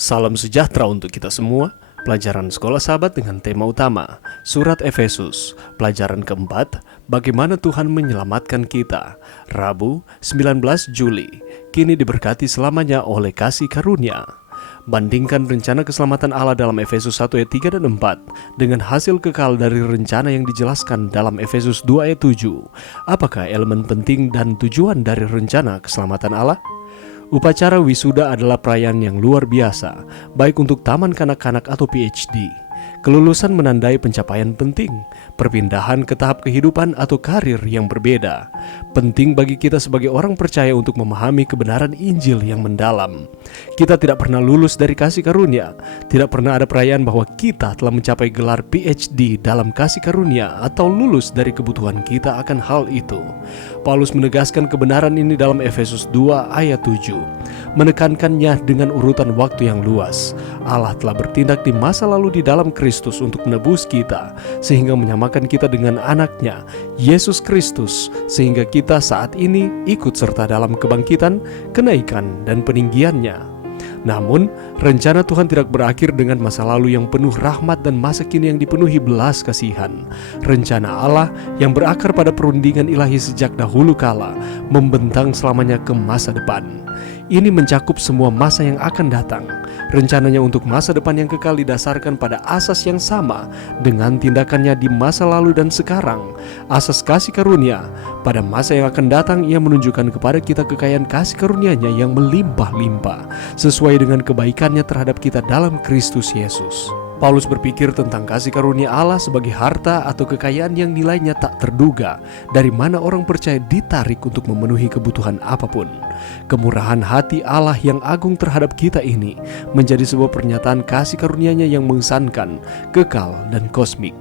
Salam sejahtera untuk kita semua. Pelajaran Sekolah Sahabat dengan tema utama Surat Efesus, pelajaran keempat, bagaimana Tuhan menyelamatkan kita. Rabu, 19 Juli. Kini diberkati selamanya oleh kasih karunia. Bandingkan rencana keselamatan Allah dalam Efesus 1 ayat 3 dan 4 dengan hasil kekal dari rencana yang dijelaskan dalam Efesus 2 ayat 7. Apakah elemen penting dan tujuan dari rencana keselamatan Allah? Upacara wisuda adalah perayaan yang luar biasa, baik untuk taman kanak-kanak atau PhD. Kelulusan menandai pencapaian penting, perpindahan ke tahap kehidupan atau karir yang berbeda. Penting bagi kita sebagai orang percaya untuk memahami kebenaran Injil yang mendalam. Kita tidak pernah lulus dari kasih karunia. Tidak pernah ada perayaan bahwa kita telah mencapai gelar PhD dalam kasih karunia atau lulus dari kebutuhan kita akan hal itu. Paulus menegaskan kebenaran ini dalam Efesus 2 ayat 7. Menekankannya dengan urutan waktu yang luas. Allah telah bertindak di masa lalu di dalam Kristus untuk menebus kita, sehingga menyamakan kita dengan anaknya, Yesus Kristus, sehingga kita saat ini ikut serta dalam kebangkitan, kenaikan, dan peninggiannya. Namun, rencana Tuhan tidak berakhir dengan masa lalu yang penuh rahmat dan masa kini yang dipenuhi belas kasihan. Rencana Allah yang berakar pada perundingan ilahi sejak dahulu kala, membentang selamanya ke masa depan. Ini mencakup semua masa yang akan datang. Rencananya untuk masa depan yang kekal didasarkan pada asas yang sama dengan tindakannya di masa lalu dan sekarang. Asas kasih karunia. Pada masa yang akan datang, ia menunjukkan kepada kita kekayaan kasih karunia-Nya yang melimpah-limpah, sesuai dengan kebaikannya terhadap kita dalam Kristus Yesus. Paulus berpikir tentang kasih karunia Allah sebagai harta atau kekayaan yang nilainya tak terduga, dari mana orang percaya ditarik untuk memenuhi kebutuhan apapun. Kemurahan hati Allah yang agung terhadap kita ini menjadi sebuah pernyataan kasih karunia-Nya yang mengesankan, kekal, dan kosmik.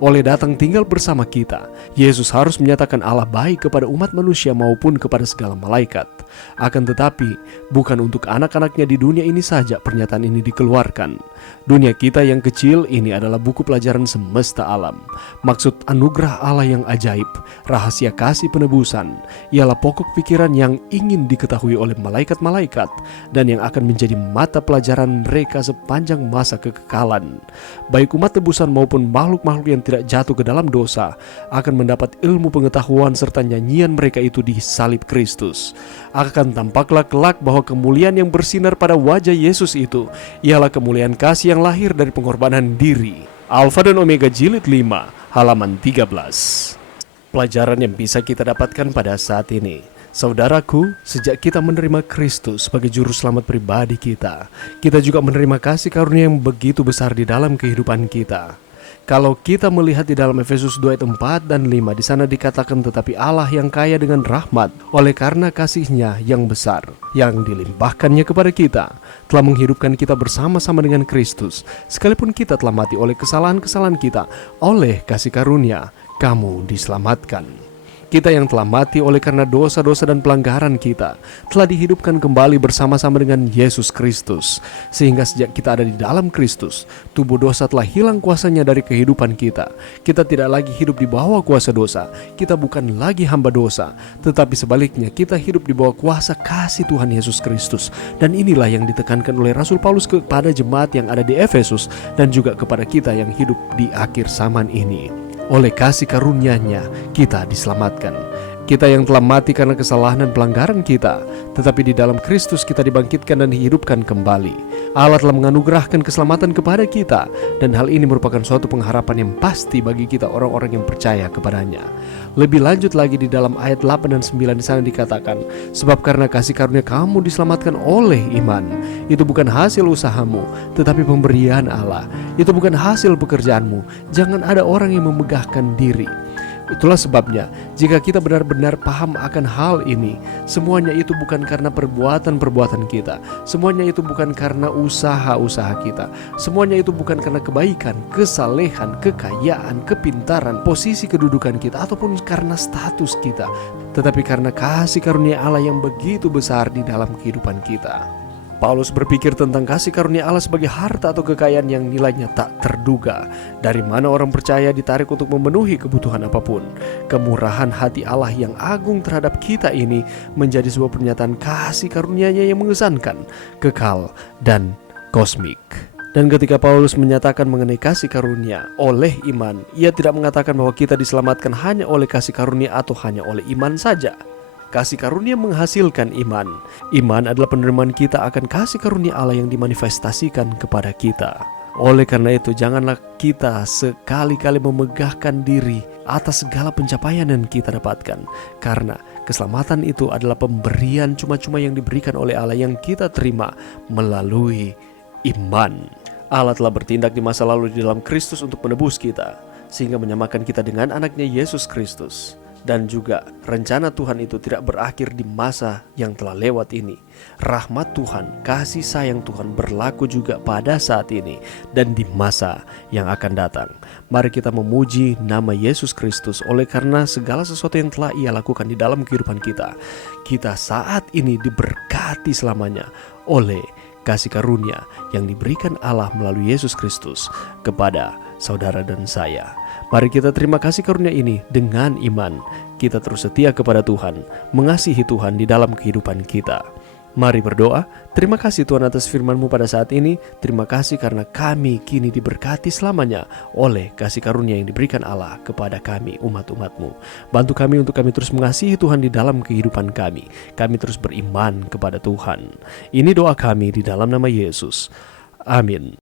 Oleh datang tinggal bersama kita, Yesus harus menyatakan Allah baik kepada umat manusia maupun kepada segala malaikat. Akan tetapi, bukan untuk anak-anaknya di dunia ini saja pernyataan ini dikeluarkan. Dunia kita yang kecil ini adalah buku pelajaran semesta alam. Maksud anugerah Allah yang ajaib, rahasia kasih penebusan, ialah pokok pikiran yang ingin diketahui oleh malaikat-malaikat dan yang akan menjadi mata pelajaran mereka sepanjang masa kekekalan. Baik umat tebusan maupun makhluk-makhluk yang tidak jatuh ke dalam dosa akan mendapat ilmu pengetahuan serta nyanyian mereka itu di salib Kristus. Akan tampaklah kelak bahwa kemuliaan yang bersinar pada wajah Yesus itu ialah kemuliaan kasih yang lahir dari pengorbanan diri. Alfa dan Omega jilid 5 halaman 13. Pelajaran yang bisa kita dapatkan pada saat ini. Saudaraku, sejak kita menerima Kristus sebagai juru selamat pribadi kita juga menerima kasih karunia yang begitu besar di dalam kehidupan kita. Kalau kita melihat di dalam Efesus 2 ayat 4 dan 5, di sana dikatakan tetapi Allah yang kaya dengan rahmat oleh karena kasih-Nya yang besar yang dilimpahkannya kepada kita telah menghidupkan kita bersama-sama dengan Kristus, sekalipun kita telah mati oleh kesalahan-kesalahan kita, oleh kasih karunia kamu diselamatkan. Kita yang telah mati oleh karena dosa-dosa dan pelanggaran kita telah dihidupkan kembali bersama-sama dengan Yesus Kristus. Sehingga sejak kita ada di dalam Kristus, tubuh dosa telah hilang kuasanya dari kehidupan kita. Kita tidak lagi hidup di bawah kuasa dosa. Kita bukan lagi hamba dosa, tetapi sebaliknya kita hidup di bawah kuasa kasih Tuhan Yesus Kristus. Dan inilah yang ditekankan oleh Rasul Paulus kepada jemaat yang ada di Efesus dan juga kepada kita yang hidup di akhir zaman ini. Oleh kasih karunia-Nya kita diselamatkan. Kita yang telah mati karena kesalahan dan pelanggaran kita, tetapi di dalam Kristus kita dibangkitkan dan dihidupkan kembali. Allah telah menganugerahkan keselamatan kepada kita, dan hal ini merupakan suatu pengharapan yang pasti bagi kita orang-orang yang percaya kepadanya. Lebih lanjut lagi di dalam ayat 8 dan 9 di sana dikatakan, sebab karena kasih karunia kamu diselamatkan oleh iman. Itu bukan hasil usahamu, tetapi pemberian Allah. Itu bukan hasil pekerjaanmu. Jangan ada orang yang memegahkan diri. Itulah sebabnya, jika kita benar-benar paham akan hal ini, semuanya itu bukan karena perbuatan-perbuatan kita, semuanya itu bukan karena usaha-usaha kita, semuanya itu bukan karena kebaikan, kesalehan, kekayaan, kepintaran, posisi kedudukan kita, ataupun karena status kita, tetapi karena kasih karunia Allah yang begitu besar di dalam kehidupan kita. Paulus berpikir tentang kasih karunia Allah sebagai harta atau kekayaan yang nilainya tak terduga. Dari mana orang percaya ditarik untuk memenuhi kebutuhan apapun. Kemurahan hati Allah yang agung terhadap kita ini menjadi sebuah pernyataan kasih karunia-Nya yang mengesankan, kekal, dan kosmik. Dan ketika Paulus menyatakan mengenai kasih karunia oleh iman, ia tidak mengatakan bahwa kita diselamatkan hanya oleh kasih karunia atau hanya oleh iman saja. Kasih karunia menghasilkan iman. Iman adalah penerimaan kita akan kasih karunia Allah yang dimanifestasikan kepada kita. Oleh karena itu, janganlah kita sekali-kali memegahkan diri atas segala pencapaian yang kita dapatkan. Karena keselamatan itu adalah pemberian cuma-cuma yang diberikan oleh Allah yang kita terima melalui iman. Allah telah bertindak di masa lalu di dalam Kristus untuk menebus kita, sehingga menyamakan kita dengan anaknya Yesus Kristus. Dan juga rencana Tuhan itu tidak berakhir di masa yang telah lewat ini. Rahmat Tuhan, kasih sayang Tuhan berlaku juga pada saat ini dan di masa yang akan datang. Mari kita memuji nama Yesus Kristus oleh karena segala sesuatu yang telah Ia lakukan di dalam kehidupan kita. Kita saat ini diberkati selamanya oleh kasih karunia yang diberikan Allah melalui Yesus Kristus kepada saudara dan saya. Mari kita terima kasih karunia ini dengan iman. Kita terus setia kepada Tuhan, mengasihi Tuhan di dalam kehidupan kita. Mari berdoa. Terima kasih Tuhan atas firman-Mu pada saat ini. Terima kasih karena kami kini diberkati selamanya oleh kasih karunia yang diberikan Allah kepada kami umat-umat-Mu. Bantu kami untuk kami terus mengasihi Tuhan di dalam kehidupan kami. Kami terus beriman kepada Tuhan. Ini doa kami di dalam nama Yesus. Amin.